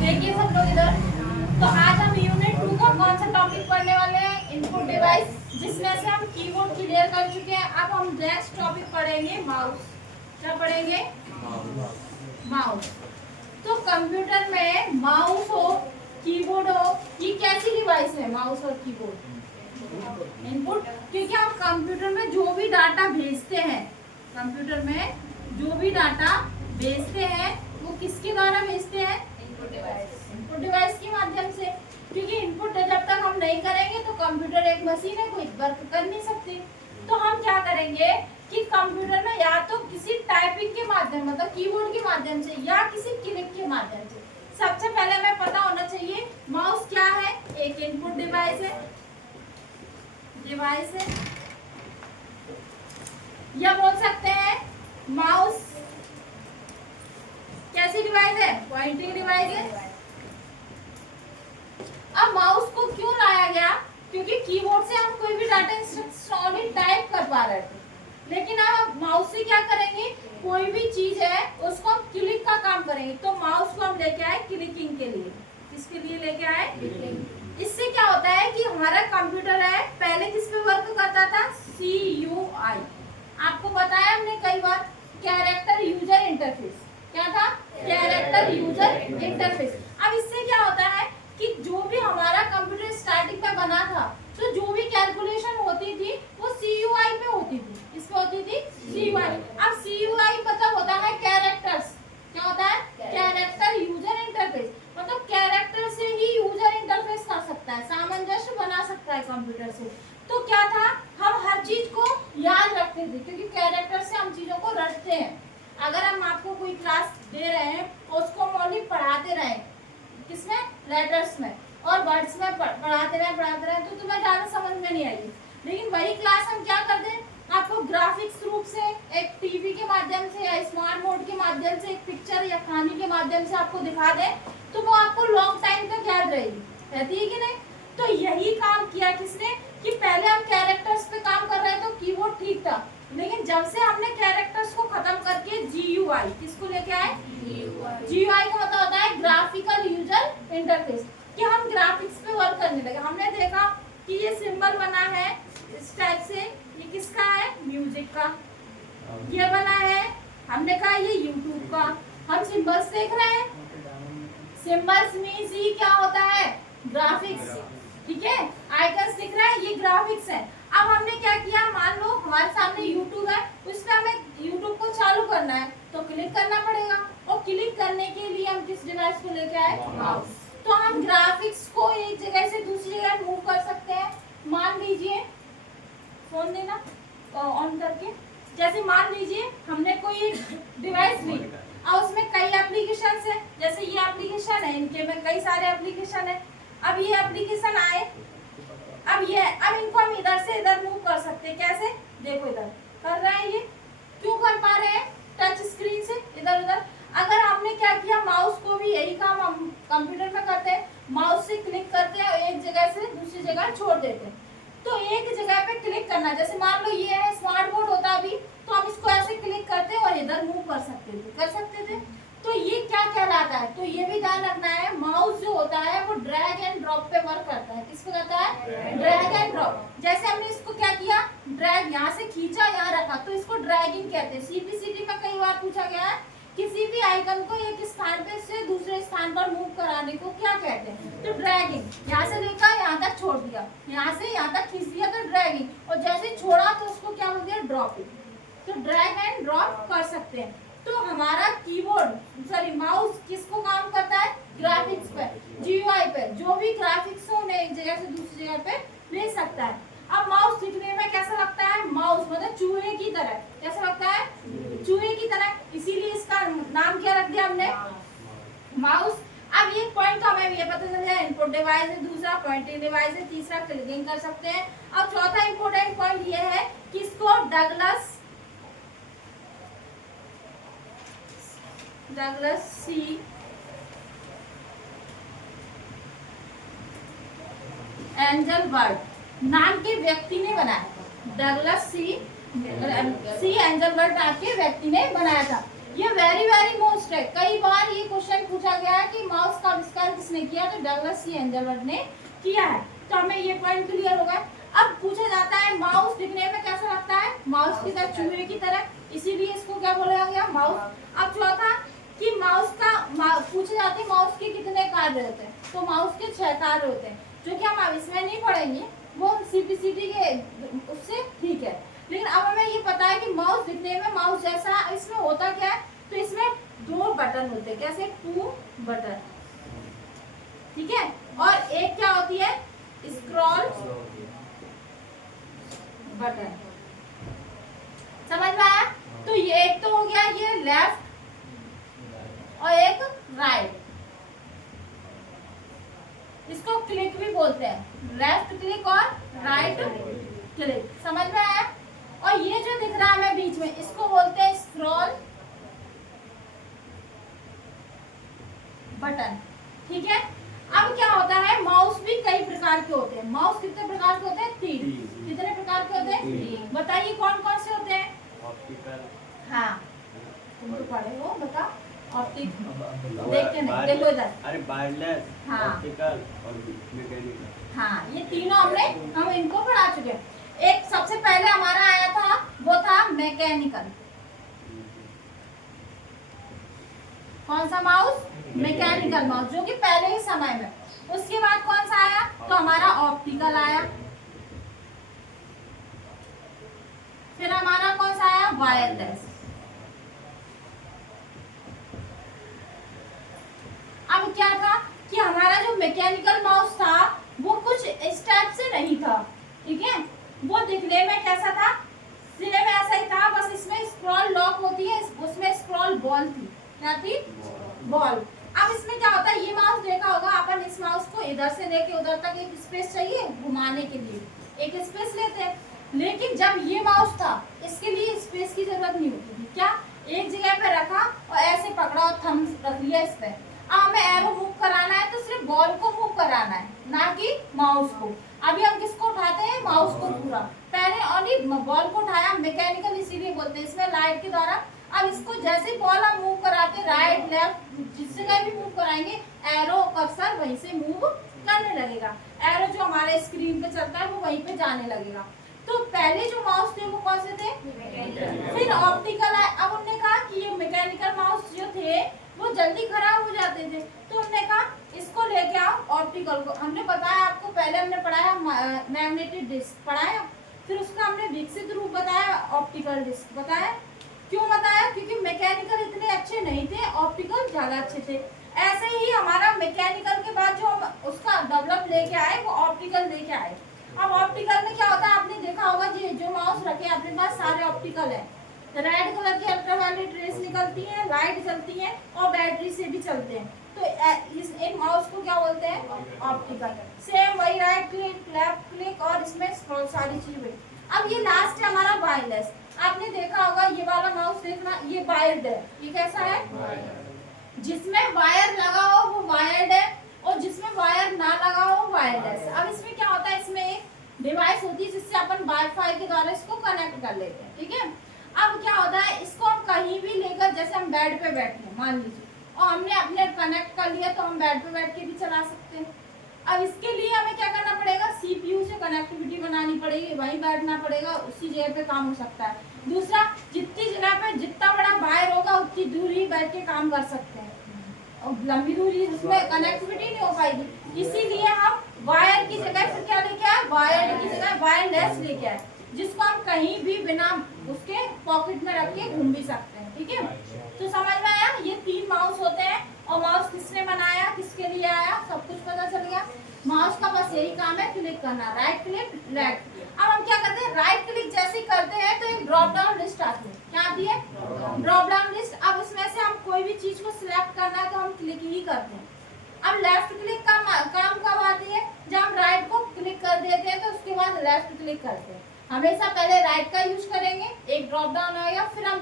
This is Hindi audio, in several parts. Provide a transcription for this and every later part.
देखिए सब लोग इधर। तो आज हम यूनिट 2 का कौन सा टॉपिक पढ़ने वाले हैं? इनपुट डिवाइस, जिसमें से हम कीबोर्ड क्लियर कर चुके हैं। अब हम नेक्स्ट टॉपिक पढ़ेंगे माउस। क्या पढ़ेंगे? माउस। तो कंप्यूटर में माउस हो, कीबोर्ड हो, ये कैसी डिवाइस है? माउस और कीबोर्ड इनपुट, क्योंकि हम कंप्यूटर में जो भी डाटा भेजते हैं, कंप्यूटर में जो भी डाटा भेजते हैं वो किसके द्वारा भेजते हैं? इनपुट डिवाइस के माध्यम से। क्योंकि इनपुट जब तक हम नहीं करेंगे तो कंप्यूटर एक मशीन है, कोई वर्क कर नहीं सकती। तो हम क्या करेंगे कि कंप्यूटर में या तो किसी टाइपिंग के माध्यम, मतलब कीबोर्ड के माध्यम से, या किसी क्लिक के माध्यम से। सबसे पहले हमें पता होना चाहिए माउस क्या है। एक इनपुट डिवाइस है, या बोल सकते हैं माउस कैसी डिवाइस है? पॉइंटिंग डिवाइस है। अब माउस को क्यों लाया गया? क्योंकि कीबोर्ड से हम कोई भी डाटा इंस्ट्रक्शन टाइप कर पा रहे थे, लेकिन अब माउस से क्या करेंगे? कोई भी चीज है उसको हम क्लिक का काम करेंगे। तो माउस को हम लेके आए क्लिकिंग के लिए। किसके लिए लेके आए? क्लिकिंग। इससे क्या होता है कि हमारा कंप्यूटर है, पहले किस पे वर्क करता था? CUI। आपको बताया हमने कई बार, कैरेक्टर यूजर इंटरफेस। क्या था? Character user interface. अब इससे क्या होता है कि जो भी हमारा कंप्यूटर स्टार्टिंग में बना था, तो जो भी कैलकुलेशन होती थी वो CUI पे होती थी। किस पे होती थी? CUI। अब CUI मतलब होता है कैरेक्टर्स। क्या होता है? Character user interface. मतलब कैरेक्टर से ही यूजर इंटरफेस कर सकता है, सामंजस्य बना सकता है कंप्यूटर से। तो क्या था, हम हर चीज को याद रखते थे, क्योंकि कैरेक्टर से हम चीजों को रटते हैं। अगर हम आपको कोई क्लास दे रहे हैं और उसको ओनली पढ़ाते रहे, किसमें? लेटर्स में और वर्ड्स में पढ़ाते रहे तो तुम्हें ज्यादा समझ में नहीं आएगी। लेकिन वही क्लास हम क्या करते हैं, आपको ग्राफिक्स रूप से एक टीवी के माध्यम से या स्मार्ट बोर्ड के माध्यम से एक पिक्चर या कहानी के माध्यम से आपको दिखा दे, तो वो आपको लॉन्ग टाइम तक याद रहेगी। रहती है कि नहीं? तो यही काम किया किसने कि पहले हम कैरेक्टर्स पे काम कर रहे थे तो कीबोर्ड ठीक था, लेकिन जब से हमने कैरेक्टर्स को खत्म करके GUI, किसको लेके आए? GUI का मतलब होता है ग्राफिकल यूजर इंटरफेस, कि हम ग्राफिक्स पे वर्क करने लगे। हमने देखा कि ये सिंबल बना है इस टाइप से, ये किसका है? म्यूजिक का। ये बना है, हमने कहा ये यूट्यूब का। हम सिंबल्स देख रहे हैं, सिंबल्स मींस ही क्या होता है? ग्राफिक्स। ठीक है, आइकन्स दिख रहा है, ये ग्राफिक्स है। अब हमने क्या किया, मान लो हमारे सामने यूट्यूब है, उसमें हमें यूट्यूब को चालू करना है तो क्लिक करना पड़ेगा, और क्लिक करने के लिए हम किस डिवाइस को लेके आए? माउस। तो हम ग्राफिक्स को एक जगह से दूसरी जगह मूव कर सकते हैं। मान लीजिए, फोन देना ऑन करके, जैसे मान लीजिए हमने कोई डिवाइस ली और उसमें कई एप्लीकेशन है, जैसे ये एप्लीकेशन है, इनके में कई सारे एप्लीकेशन है। अब ये एप्लीकेशन आए, अब इनको हम इधर से इधर मूव कर सकते हैं। कैसे? देखो इधर कर रहे हैं, ये क्यों कर पा रहे हैं? टच स्क्रीन से इधर उधर। अगर हमने क्या किया, माउस को भी यही काम हम कंप्यूटर में करते हैं, माउस से क्लिक करते हैं और एक जगह से दूसरी जगह छोड़ देते हैं। तो एक जगह पे क्लिक करना, जैसे मान लो ये है स्मार्ट बोर्ड होता अभी, तो हम इसको ऐसे क्लिक करते और इधर मूव कर सकते थे। तो ये क्या कहलाता है? तो ये भी ध्यान रखना है, माउस जो होता है वो ड्रैग एंड ड्रॉप पे वर्क करता है। किस पे करता है? Drag and drop. जैसे हमने इसको क्या किया, ड्रैग, यहाँ से खींचा, यहाँ रखा, तो इसको ड्रैगिंग कहते हैं। CPCT में कई बार पूछा गया है, किसी भी आइकन को एक स्थान पे से दूसरे स्थान पर मूव कराने को क्या कहते हैं? तो ड्रैगिंग। यहाँ से लेकर यहाँ तक छोड़ दिया, यहाँ से यहाँ तक खींच दिया, तो ड्रैगिंग। और जैसे छोड़ा तो उसको क्या बोल दिया? ड्रॉपिंग। तो ड्रैग एंड ड्रॉप कर सकते हैं। तो हमारा कीबोर्ड सॉरी माउस किसको काम करता है, ग्राफिक्स पे, जीयूआई पे, जो भी ग्राफिक्स हो उन्हें एक जगह से दूसरी जगह पे ले सकता है। अब माउस दिखने में कैसा लगता है, माउस मतलब चूहे की तरह, कैसा लगता है, चूहे की तरह, इसीलिए इसका नाम क्या रख दिया हमने, माउस। अब ये पॉइंट का हमें ये पता चल गया, इनपुट डिवाइस है, दूसरा पॉइंटिंग डिवाइस है, तीसरा क्लिकिंग कर सकते हैं। अब चौथा इंपॉर्टेंट पॉइंट ये है कि इसको डगलस सी एंजलबर्ट नाम के व्यक्ति ने बनाया, डगलस सी एंजलबर्ट नाम के व्यक्ति ने बनाया था। ये वेरी मोस्ट है, कई बार ये क्वेश्चन पूछा गया है कि माउस का आविष्कार किसने किया, तो डगलस सी एंजलबर्ट ने किया है। तो हमें ये पॉइंट क्लियर हो गया। अब पूछा जाता है माउस दिखने में कैसा लगता है, माउस की तरह, चूहे की तरह, इसीलिए इसको क्या बोला गया, माउस। अब चौथा कि माउस का पूछे जाते हैं माउस के कितने कार्य होते हैं, तो माउस के 6 कार्य होते हैं, जो कि हम अब इसमें नहीं पढ़ेंगे, वो सीपीसीटी के उससे ठीक है। लेकिन अब हमें ये पता है कि माउस दिखने में माउस जैसा, इसमें होता क्या है, तो इसमें 2 बटन होते हैं, कैसे 2 बटन, ठीक है, और एक क्या होती है, स्क्रॉल बटन, समझ में आया। तो ये एक तो हो गया ये लेफ्ट और एक राइट, इसको क्लिक भी बोलते हैं, लेफ्ट क्लिक और राइट क्लिक, समझ में आया। और ये जो दिख रहा है हमें बीच में, इसको बोलते हैं स्क्रॉल बटन, ठीक है। अब क्या होता है, माउस भी कई प्रकार के होते हैं, माउस कितने प्रकार के होते हैं, 3, कितने प्रकार के होते हैं, 3, बताइए कौन कौन से होते हैं, ऑप्टिकल, हाँ तुम तो पढ़े हो, बता, ऑप्टिक देखते नहीं, देखो इधर, अरे वायरलेस, हाँ, ऑप्टिकल और मैकेनिकल, हाँ ये तीनों हम इनको पढ़ा चुके हैं। एक सबसे पहले हमारा आया था वो था मैकेनिकल, कौन सा माउस, मैकेनिकल माउस, जो कि पहले ही समय में। उसके बाद कौन सा आया, तो हमारा ऑप्टिकल आया, फिर हमारा कौन सा आया, वायरलेस। अब क्या था कि हमारा जो मैकेनिकल माउस था वो कुछ इस टाइप से नहीं था, ठीक है, वो दिखने में कैसा था, सेम ऐसा ही था, बस इसमें स्क्रॉल लॉक होती है, उसमें स्क्रॉल बॉल थी, क्या थी, बॉल। अब इसमें क्या होता है, ये माउस देखा होगा अपन, इस माउस को इधर से लेके उधर तक एक स्पेस चाहिए घुमाने के लिए, एक स्पेस लेते हैं, लेकिन जब ये माउस था इसके लिए स्पेस की जरूरत नहीं होती थी, क्या, एक जगह पे रखा और ऐसे पकड़ा और थंब रख लिया इस पे। अब हमें एरो मूव कराना है तो सिर्फ बॉल को मूव कराना है, ना कि माउस को। अभी हम किसको उठाते हैं, माउस को पूरा, पहले ओनली बॉल को उठाया, मैकेनिकल इसीलिए बोलते हैं, इसमें लाइट के द्वारा। अब इसको जैसे बॉल हम मूव कराते, राइट लेफ्ट जिस जगह भी मूव कराएंगे, एरो कर्सर वहीं से मूव करने लगेगा, एरो जो हमारे स्क्रीन पे चलता है वो वहीं पे जाने लगेगा। तो पहले जो माउस थे वो कौन से थे, फिर ऑप्टिकल आए। अब उन्होंने कहा कि ये मैकेनिकल माउस जो थे वो जल्दी खराब हो जाते थे, तो उन्होंने कहा इसको लेके आओ ऑप्टिकल को। हमने बताया आपको, पहले हमने पढ़ाया मैग्नेटिक डिस्क पढ़ाया, फिर उसका हमने विकसित रूप बताया ऑप्टिकल डिस्क बताया। क्यों बताया, क्योंकि मैकेनिकल इतने अच्छे नहीं थे, ऑप्टिकल ज्यादा अच्छे थे। ऐसे ही हमारा मैकेनिकल के बाद जो हम उसका डेवलप लेके आए वो ऑप्टिकल लेके आए। अब ऑप्टिकल में क्या होता है, आपने देखा होगा जी, जो माउस रखे अपने पास सारे ऑप्टिकल है, रेड कलर की अल्ट्रावायलेट रेस निकलती है, लाइट चलती है और बैटरी से भी चलते हैं, तो इस एक माउस को क्या बोलते हैं, ऑप्टिकल। सेम वही राइट क्लिक लेफ्ट क्लिक और इसमें स्क्रॉल सारी चीजें। अब ये लास्ट है हमारा वायरलेस। आपने देखा होगा ये वाला माउस, देखना ये वायर्ड है, ये कैसा है, जिसमें वायर लगा हो वो वायर्ड है और जिसमें वायर ना लगा हो वायरलेस। अब इसमें क्या होता है, इसमें एक डिवाइस होती है जिससे अपन वाईफाई के द्वारा इसको कनेक्ट कर लेते हैं, ठीक है। अब क्या होता है, इसको हम कहीं भी लेकर, जैसे हम बेड पे बैठे हैं मान लीजिए, और हमने अपने कनेक्ट कर लिया, तो हम बेड पे बैठ के भी चला सकते हैं। अब इसके लिए हमें क्या करना पड़ेगा, सीपीयू से कनेक्टिविटी बनानी पड़ेगी, वहीं बैठना पड़ेगा, उसी जगह पे काम हो सकता है। दूसरा, जितनी जगह पे जितना बड़ा वायर होगा उतनी दूर ही बैठ के काम कर सकते हैं, और लंबी दूरी उसमें कनेक्टिविटी नहीं हो पाएगी, इसीलिए हम वायर की जगह फिर क्या लेके आए, वायर्ड की जगह वायरलेस लेके आए, जिसको हम कहीं भी बिना उसके पॉकेट में रख के घूम भी सकते हैं। ठीक है। तो समझ में आया, ये 3 माउस होते हैं और माउस किसने बनाया, किसके लिए आया, सब कुछ पता चल गया। माउस का बस यही काम है, क्लिक करना, राइट क्लिक लेफ्ट। अब हम क्या करते हैं, राइट क्लिक जैसे ही करते हैं तो एक ड्रॉप डाउन लिस्ट आती है। क्या आती है, ड्रॉप डाउन लिस्ट। अब उसमें से हम कोई भी चीज को सिलेक्ट करना है तो हम क्लिक ही करते हैं। अब लेफ्ट क्लिक का काम कब आती है, जब हम राइट को क्लिक कर देते हैं तो उसके बाद लेफ्ट क्लिक करते हैं। हमेशा पहले राइट का यूज करेंगे, एक ड्रॉप डाउन आएगा, फिर हम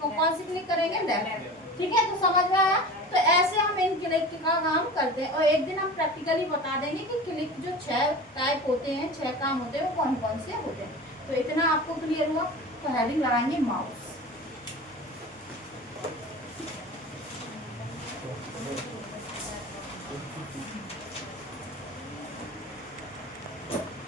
कौन सी क्लिक करेंगे, लेफ्ट। ठीक है, तो समझ में आया। तो ऐसे हम इन क्लिक का काम करते हैं और एक दिन हम प्रैक्टिकली बता देंगे कि क्लिक जो 6 टाइप होते हैं, 6 काम होते हैं, वो कौन कौन से होते हैं। तो इतना आपको क्लियर हुआ। तो हेडिंग लगाएंगे माउस।